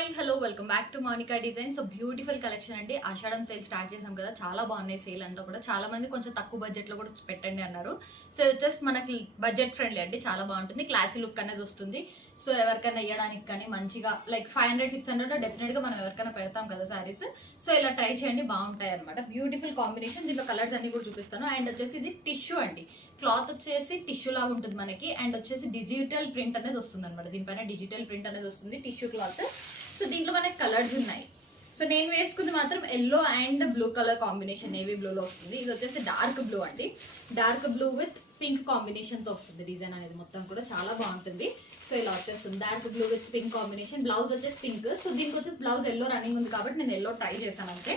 Hi hello welcome back to Mounika design. So beautiful collection అండి. ఆషాఢం sale start చేసాం కదా, చాలా బాగున్నాయి సేల్ అంతా కూడా. చాలా మంది కొంచెం తక్కువ బడ్జెట్ లో కూడా పెట్టండి అన్నారు. సో ఇది వచ్చేసి మనకి బడ్జెట్ ఫ్రెండ్లీ అండి, చాలా బాగుంటుంది. క్లాసీ లుక్ అనేది వస్తుంది. సో ఎవరికైనా వేయడానికి కానీ మంచిగా లైక్ 500-600 డెఫినెట్ గా మనం ఎవరికైనా పెడతాం కదా సారీస్. సో ఇలా ట్రై చేయండి, బాగుంటాయి అనమాట. Beautiful combination. దీంట్లో కలర్స్ అన్ని కూడా చూపిస్తాను. అండ్ వచ్చేసి ఇది టిష్యూ అండి, క్లాత్ వచ్చేసి టిష్యూ లాగా ఉంటుంది మనకి. అండ్ వచ్చేసి డిజిటల్ ప్రింట్ అనేది వస్తుంది అనమాట. దీనిపైన డిజిటల్ ప్రింట్ అనేది వస్తుంది, టిష్యూ క్లాత్. సో దీంట్లో మనకి కలర్స్ ఉన్నాయి. సో నేను వేసుకుంది మాత్రం yellow and blue colour combination, navy బ్లూలో వస్తుంది. ఇది వచ్చేసి డార్క్ బ్లూ అండి, dark blue with pink combination తో వస్తుంది. డిజైన్ అనేది మొత్తం కూడా చాలా బాగుంటుంది. సో ఇలా వచ్చేస్తుంది dark blue with pink combination. Blouse వచ్చేసి పింక్. సో దీనికి వచ్చేసి బ్లౌజ్ ఎల్లో రన్నింగ్ ఉంది కాబట్టి నేను ఎల్లో ట్రై చేశాను అంతే.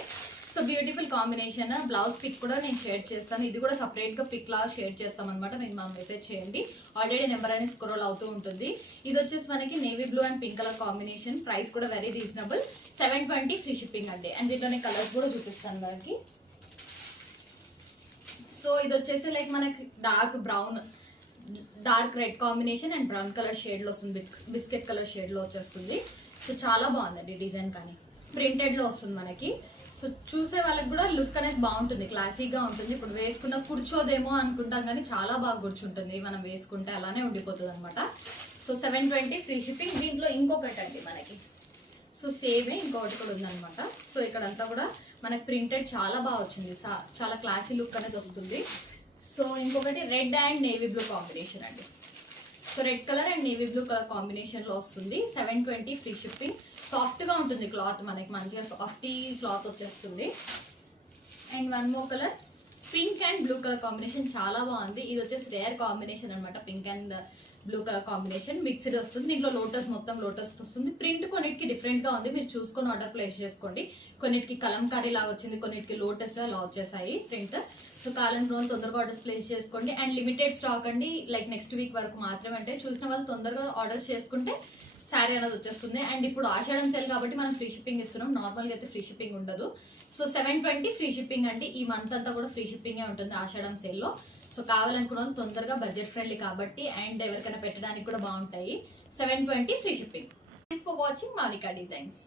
So beautiful combination. Blouse pic కూడా నేను షేర్ చేస్తాను. ఇది కూడా సపరేట్ గా పిక్ లా షేర్ చేస్తాం అనమాట. మీరు మా మెసేజ్ చేయండి, ఆల్రెడీ నెంబర్ అనేది స్క్రోల్ అవుతూ ఉంటుంది. ఇది వచ్చేసి మనకి navy blue and pink colour combination. Price కూడా వెరీ రీజనబుల్, 720 ఫ్రీ షిప్పింగ్ అండి. అండ్ దీంట్లోనే కలర్స్ కూడా చూపిస్తాను మనకి. సో ఇది వచ్చేసి లైక్ మనకి dark brown, dark red combination and brown colour shade లో వస్తుంది, బిస్కెట్ కలర్ షేడ్ లో వచ్చేస్తుంది. సో చాలా బాగుందండి డిజైన్, కానీ ప్రింటెడ్ లో వస్తుంది మనకి. సో చూసే వాళ్ళకి కూడా లుక్ అనేది బాగుంటుంది, క్లాసీగా ఉంటుంది. ఇప్పుడు వేసుకున్న కూర్చోదేమో అనుకుంటాం, కానీ చాలా బాగా కూర్చుంటుంది మనం వేసుకుంటే, అలానే ఉండిపోతుంది అనమాట. So 720 free shipping. దీంట్లో ఇంకొకటి అండి మనకి, సో సేమే ఇంకొకటి కూడా ఉందన్నమాట. సో ఇక్కడంతా కూడా మనకి ప్రింటెడ్ చాలా బాగా వచ్చింది, చాలా క్లాసీ లుక్ అనేది వస్తుంది. సో ఇంకొకటి red and navy blue combination అండి. So red colour and navy blue colour combination లో వస్తుంది, 720 ఫ్రీ షిప్పింగ్. సాఫ్ట్ గా ఉంటుంది క్లాత్, మనకి మంచిగా సాఫ్టీ క్లాత్ వచ్చేస్తుంది. And one more colour, pink and blue colour combination చాలా బాగుంది. ఇది వచ్చేసి రేర్ కాంబినేషన్ అనమాట, pink and blue colour combination mixed వస్తుంది. దీంట్లో లోటస్, మొత్తం లోటస్ వస్తుంది. ప్రింట్ కొన్నిటికి డిఫరెంట్ గా ఉంది, మీరు చూసుకొని ఆర్డర్ ప్లేస్ చేసుకోండి. కొన్నిటికి కలంకారీ లాగా వచ్చింది, కొన్నిటికి లోటస్ అలా వచ్చేసాయి ప్రింట్. సో కాలం రోజు తొందరగా ఆర్డర్స్ ప్లేస్ చేసుకోండి. అండ్ లిమిటెడ్ స్టాక్ అండి, లైక్ నెక్స్ట్ వీక్ వరకు మాత్రమే. అంటే చూసిన వాళ్ళు తొందరగా ఆర్డర్స్ చేసుకుంటే శారీ అనేది వచ్చేస్తుంది. అండ్ ఇప్పుడు ఆషాఢం సేల్ కాబట్టి మనం ఫ్రీ షిప్పింగ్ ఇస్తున్నాం, నార్మల్గా అయితే ఫ్రీ షిప్పింగ్ ఉండదు. సో 720 ఫ్రీ షిప్పింగ్ అండి. ఈ మంత్ అంతా కూడా ఫ్రీ షిప్పింగే ఉంటుంది ఆషాఢం సేల్లో. సో కావాలనుకున్న వాళ్ళు తొందరగా, బడ్జెట్ ఫ్రెండ్లీ కాబట్టి, అండ్ ఎవరికైనా పెట్టడానికి కూడా బాగుంటాయి. 720 free shipping. Thanks for watching Mounika designs.